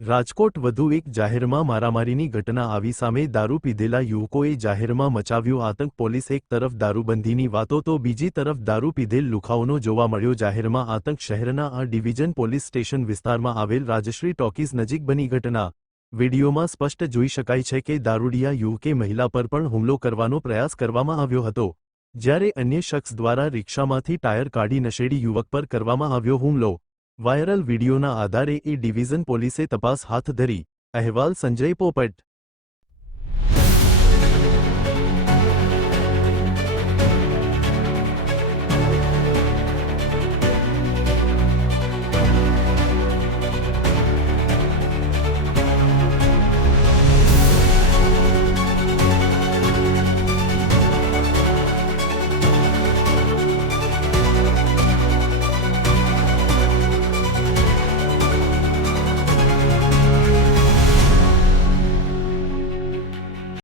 રાજકોટ વધુ એક જાહેરમાં મારામારીની ઘટના આવી સામે દારૂ પીધેલા યુવકોએ જાહેરમાં મચાવ્યો આતંક પોલીસ એક તરફ દારૂબંધીની વાતો તો બીજી તરફ દારૂ પીધેલ લુખાઓનો જોવા મળ્યો જાહેરમાં આતંક શહેરના આ ડિવિઝન પોલીસ સ્ટેશન વિસ્તારમાં આવેલ રાજશ્રી ટોકીઝ નજીક બની ઘટના વિડીયોમાં સ્પષ્ટ જોઈ શકાય છે કે દારૂડિયા યુવકે મહિલા પર પણ હુમલો કરવાનો પ્રયાસ કરવામાં આવ્યો હતો જ્યારે અન્ય શખ્સ દ્વારા રિક્ષામાંથી ટાયર કાઢી નશેડી યુવક પર કરવામાં આવ્યો હુમલો વાયરલ વીડિયોના આધારે એ ડિવિઝન પોલીસે તપાસ હાથ ધરી અહેવાલ સંજય પોપટ।